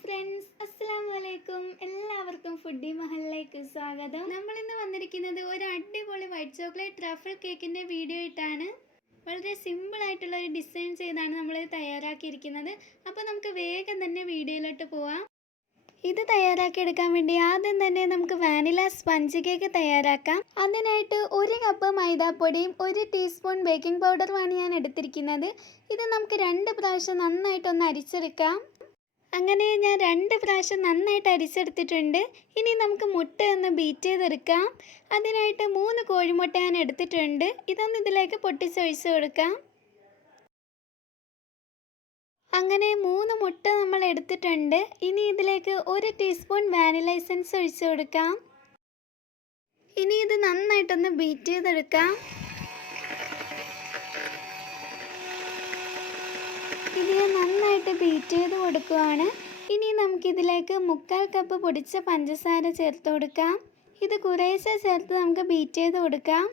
Friends, അസ്സലാമു അലൈക്കും. എല്ലാവർക്കും ഫുഡി മഹലിലേക്ക് സ്വാഗതം. നമ്മൾ ഇന്ന് വന്നിരിക്കുന്നത് ഒരു അടിപൊളി വൈറ്റ് ചോക്ലേറ്റ് ട്രഫിൾ കേക്കിൻ്റെ വീഡിയോ ആയിട്ടാണ്. വളരെ സിമ്പിൾ ആയിട്ടുള്ള ഒരു ഡിസൈൻ ചെയ്താണ് നമ്മൾ തയ്യാറാക്കിയിരിക്കുന്നത്. അപ്പോൾ നമുക്ക് വേഗം തന്നെ വീഡിയോയിലോട്ട് പോവാം. ഇത് തയ്യാറാക്കിയെടുക്കാൻ വേണ്ടി ആദ്യം തന്നെ നമുക്ക് വാനില സ്പഞ്ച് കേക്ക് തയ്യാറാക്കാം. അതിനായിട്ട് 1 കപ്പ് മൈദാപ്പൊടിയും 1 ടീസ്പൂൺ ബേക്കിംഗ് പൗഡറുമാണ് ഞാൻ എടുത്തിരിക്കുന്നത്. ഇത് നമുക്ക് 2 പ്രാവശ്യം നന്നായിട്ടൊന്ന് അരിച്ചെടുക്കാം. അങ്ങനെ ഞാൻ 2 പ്രാവശ്യം നന്നായിട്ട് അരിച്ചെടുത്തിട്ടുണ്ട്. ഇനി നമുക്ക് മുട്ട ഒന്ന് ബീറ്റ് ചെയ്തെടുക്കാം. അതിനായിട്ട് 3 കോഴിമുട്ട ഞാൻ എടുത്തിട്ടുണ്ട്. ഇതൊന്ന് ഇതിലേക്ക് പൊട്ടിച്ചൊഴിച്ച് കൊടുക്കാം. അങ്ങനെ 3 മുട്ട നമ്മൾ എടുത്തിട്ടുണ്ട്. ഇനി ഇതിലേക്ക് 1 ടീസ്പൂൺ വാനില എസൻസ് ഒഴിച്ച് കൊടുക്കാം. ഇനി ഇത് നന്നായിട്ടൊന്ന് ബീറ്റ് ചെയ്തെടുക്കാം. ഇതിനെ നന്നായിട്ട് ബീറ്റ് ചെയ്ത് കൊടുക്കുകയാണ്. ഇനി നമുക്കിതിലേക്ക് 1/4 കപ്പ് പൊടിച്ച പഞ്ചസാര ചേർത്ത് കൊടുക്കാം. ഇത് കുറേശ്ശെ ചേർത്ത് നമുക്ക് ബീറ്റ് ചെയ്ത് കൊടുക്കാം.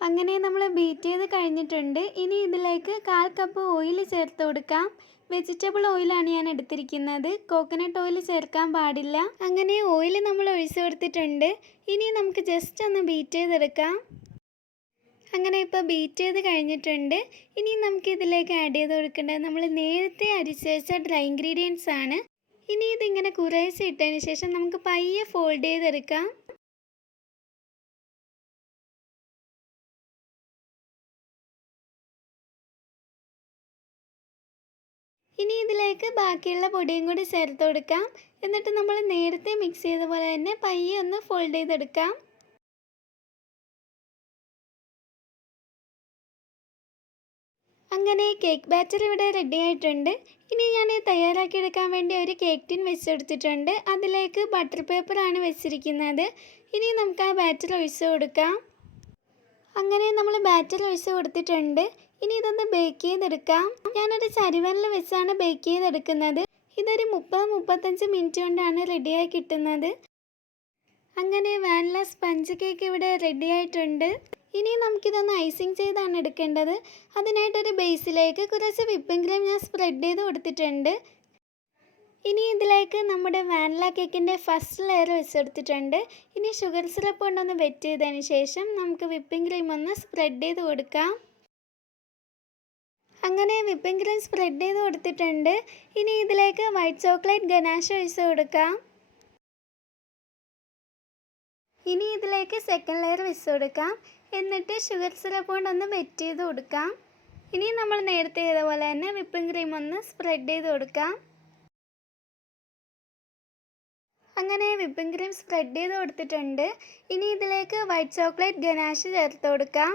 അങ്ങനെ നമ്മൾ ബീറ്റ് ചെയ്ത് കഴിഞ്ഞിട്ടുണ്ട്. ഇനി ഇതിലേക്ക് 1/4 കപ്പ് ഓയിൽ ചേർത്ത് കൊടുക്കാം. വെജിറ്റബിൾ ഓയിലാണ് ഞാൻ എടുത്തിരിക്കുന്നത്. കോക്കനട്ട് ഓയിൽ ചേർക്കാൻ പാടില്ല. അങ്ങനെ ഓയിൽ നമ്മൾ ഒഴിച്ചു കൊടുത്തിട്ടുണ്ട്. ഇനി നമുക്ക് ജസ്റ്റ് ഒന്ന് ബീറ്റ് ചെയ്തെടുക്കാം. അങ്ങനെ ഇപ്പോൾ ബീറ്റ് ചെയ്ത് കഴിഞ്ഞിട്ടുണ്ട്. ഇനി നമുക്ക് ഇതിലേക്ക് ആഡ് ചെയ്ത് കൊടുക്കേണ്ടത് നമ്മൾ നേരത്തെ അരിച്ച് വെച്ച ഡ്രൈ ഇൻഗ്രീഡിയൻസ് ആണ്. ഇനി ഇതിങ്ങനെ കുറേശ്ശെ ഇട്ടതിന് ശേഷം നമുക്ക് പയ്യെ ഫോൾഡ് ചെയ്തെടുക്കാം. ഇനി ഇതിലേക്ക് ബാക്കിയുള്ള പൊടിയും കൂടി ചേർത്ത് കൊടുക്കാം. എന്നിട്ട് നമ്മൾ നേരത്തെ മിക്സ് ചെയ്ത പോലെ തന്നെ പയ്യെ ഒന്ന് ഫോൾഡ് ചെയ്തെടുക്കാം. അങ്ങനെ കേക്ക് ബാറ്റർ ഇവിടെ റെഡി ആയിട്ടുണ്ട്. ഇനി ഞാൻ തയ്യാറാക്കിയെടുക്കാൻ വേണ്ടി ഒരു കേക്ക് ടിൻ വെച്ചെടുത്തിട്ടുണ്ട്. അതിലേക്ക് ബട്ടർ പേപ്പറാണ് വെച്ചിരിക്കുന്നത്. ഇനി നമുക്ക് ആ ബാറ്റർ ഒഴിച്ച് കൊടുക്കാം. അങ്ങനെ നമ്മൾ ബാറ്റർ ഒഴിച്ച് കൊടുത്തിട്ടുണ്ട്. ഇനി ഇതൊന്ന് ബേക്ക് ചെയ്തെടുക്കാം. ഞാനൊരു ചരിവനിൽ വെച്ചാണ് ബേക്ക് ചെയ്തെടുക്കുന്നത്. ഇതൊരു 30-35 മിനിറ്റ് കൊണ്ടാണ് റെഡിയായി കിട്ടുന്നത്. അങ്ങനെ വാനില സ്പഞ്ച് കേക്ക് ഇവിടെ റെഡി ആയിട്ടുണ്ട്. ഇനി നമുക്കിതൊന്ന് ഐസിങ് ചെയ്താണ് എടുക്കേണ്ടത്. അതിനായിട്ടൊരു ബേസിലേക്ക് കുറച്ച് വിപ്പിംഗ് ക്രീം ഞാൻ സ്പ്രെഡ് ചെയ്ത് കൊടുത്തിട്ടുണ്ട്. ഇനി ഇതിലേക്ക് നമ്മുടെ വാനില കേക്കിൻ്റെ ഫസ്റ്റ് ലെയർ വെച്ചെടുത്തിട്ടുണ്ട്. ഇനി ഷുഗർ സിറപ്പ് കൊണ്ടൊന്ന് വെറ്റ് ചെയ്തതിന് ശേഷം നമുക്ക് വിപ്പിംഗ് ക്രീം ഒന്ന് സ്പ്രെഡ് ചെയ്ത് കൊടുക്കാം. അങ്ങനെ വിപ്പിംഗ് ക്രീം സ്പ്രെഡ് ചെയ്ത് കൊടുത്തിട്ടുണ്ട്. ഇനി ഇതിലേക്ക് വൈറ്റ് ചോക്ലേറ്റ് ഗനാഷ് ഒഴിച്ച് കൊടുക്കാം. ഇനി ഇതിലേക്ക് സെക്കൻഡ് ലെയർ വെച്ച് കൊടുക്കാം. എന്നിട്ട് ഷുഗർ സിറപ്പ് കൊണ്ടൊന്ന് വെറ്റ് ചെയ്ത് കൊടുക്കാം. ഇനി നമ്മൾ നേരത്തെ ചെയ്ത പോലെ തന്നെ വിപ്പിംഗ് ക്രീം ഒന്ന് സ്പ്രെഡ് ചെയ്ത് കൊടുക്കാം. അങ്ങനെ വിപ്പിംഗ് ക്രീം സ്പ്രെഡ് ചെയ്ത് കൊടുത്തിട്ടുണ്ട്. ഇനി ഇതിലേക്ക് വൈറ്റ് ചോക്ലേറ്റ് ഗനാഷ് ചേർത്ത് കൊടുക്കാം.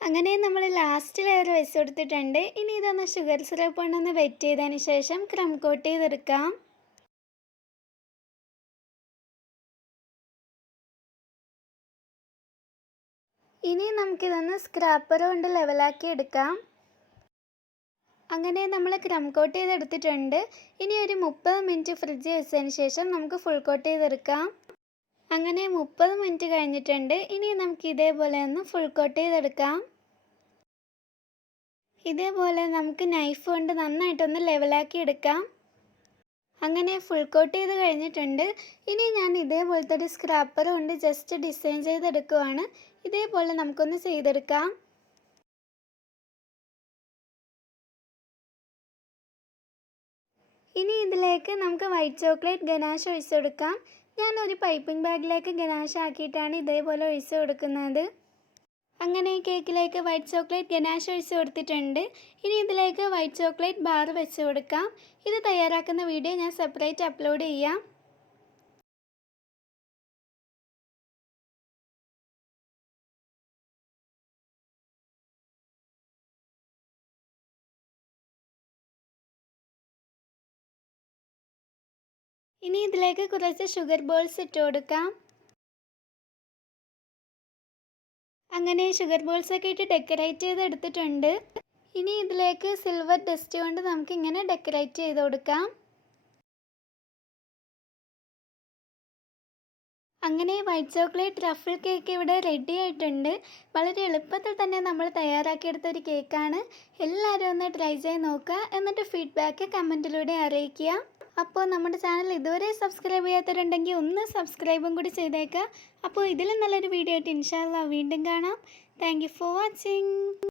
അങ്ങനെ നമ്മൾ ലാസ്റ്റ് ലെയർ വെച്ച് കൊടുത്തിട്ടുണ്ട്. ഇനി ഇതൊന്ന് ഷുഗർ സിറപ്പ് കൊണ്ടൊന്ന് വെറ്റ് ചെയ്തതിന് ശേഷം ക്രം കോട്ട് ചെയ്തെടുക്കാം. ഇനി നമുക്കിതൊന്ന് സ്ക്രാപ്പർ കൊണ്ട് ലെവലാക്കി എടുക്കാം. അങ്ങനെ നമ്മൾ ക്രം കോട്ട് ചെയ്തെടുത്തിട്ടുണ്ട്. ഇനി ഒരു 30 മിനിറ്റ് ഫ്രിഡ്ജിൽ വെച്ചതിന് ശേഷം നമുക്ക് ഫുൾ കോട്ട് ചെയ്തെടുക്കാം. അങ്ങനെ 30 മിനിറ്റ് കഴിഞ്ഞിട്ടുണ്ട്. ഇനി നമുക്ക് ഇതേപോലെ ഒന്ന് ഫുൾ കോട്ട് ചെയ്തെടുക്കാം. ഇതേപോലെ നമുക്ക് നൈഫ് കൊണ്ട് നന്നായിട്ടൊന്ന് ലെവലാക്കി എടുക്കാം. അങ്ങനെ ഫുൾ കോട്ട് ചെയ്ത് കഴിഞ്ഞിട്ടുണ്ട്. ഇനി ഞാൻ ഇതേപോലത്തെ ഒരു സ്ക്രാപ്പർ കൊണ്ട് ജസ്റ്റ് ഡിസൈൻ ചെയ്തെടുക്കുവാണ്. ഇതേപോലെ നമുക്കൊന്ന് ചെയ്തെടുക്കാം. ഇനി ഇതിലേക്ക് നമുക്ക് വൈറ്റ് ചോക്ലേറ്റ് ഗനാഷ് ഒഴിച്ച് കൊടുക്കാം. ഞാനൊരു പൈപ്പിംഗ് ബാഗിലേക്ക് ഗനാഷ് ആക്കിയിട്ടാണ് ഇതേപോലെ ഒഴിച്ച് കൊടുക്കുന്നത്. അങ്ങനെ കേക്കിലേക്ക് വൈറ്റ് ചോക്ലേറ്റ് ഗനാഷ് ഒഴിച്ച് കൊടുത്തിട്ടുണ്ട്. ഇനി ഇതിലേക്ക് വൈറ്റ് ചോക്ലേറ്റ് ബാർ വെച്ച് കൊടുക്കാം. ഇത് തയ്യാറാക്കുന്ന വീഡിയോ ഞാൻ സെപ്പറേറ്റ് അപ്ലോഡ് ചെയ്യാം. ഇനി ഇതിലേക്ക് കുറച്ച് ഷുഗർ ബോൾസ് ഇട്ട് കൊടുക്കാം. അങ്ങനെ ഷുഗർ ബോൾസൊക്കെ ഇട്ട് ഡെക്കറേറ്റ് ചെയ്ത് എടുത്തിട്ടുണ്ട്. ഇനി ഇതിലേക്ക് സിൽവർ ഡസ്റ്റ് കൊണ്ട് നമുക്കിങ്ങനെ ഡെക്കറേറ്റ് ചെയ്ത് കൊടുക്കാം. അങ്ങനെ വൈറ്റ് ചോക്ലേറ്റ് ട്രഫിൾ കേക്ക് ഇവിടെ റെഡി ആയിട്ടുണ്ട്. വളരെ എളുപ്പത്തിൽ തന്നെ നമ്മൾ തയ്യാറാക്കിയെടുത്ത ഒരു കേക്കാണ്. എല്ലാവരും ഒന്ന് ട്രൈ ചെയ്ത് നോക്കുക. എന്നിട്ട് ഫീഡ്ബാക്ക് കമൻറ്റിലൂടെ അറിയിക്കുക. അപ്പോൾ നമ്മുടെ ചാനൽ ഇതുവരെ സബ്സ്ക്രൈബ് ചെയ്യാത്തവരുണ്ടെങ്കിൽ ഒന്ന് സബ്സ്ക്രൈബും കൂടി ചെയ്തേക്കുക. അപ്പോൾ ഇതിലും നല്ലൊരു വീഡിയോ ആയിട്ട് ഇൻഷാ അല്ലാഹ് വീണ്ടും കാണാം. Thank you for watching.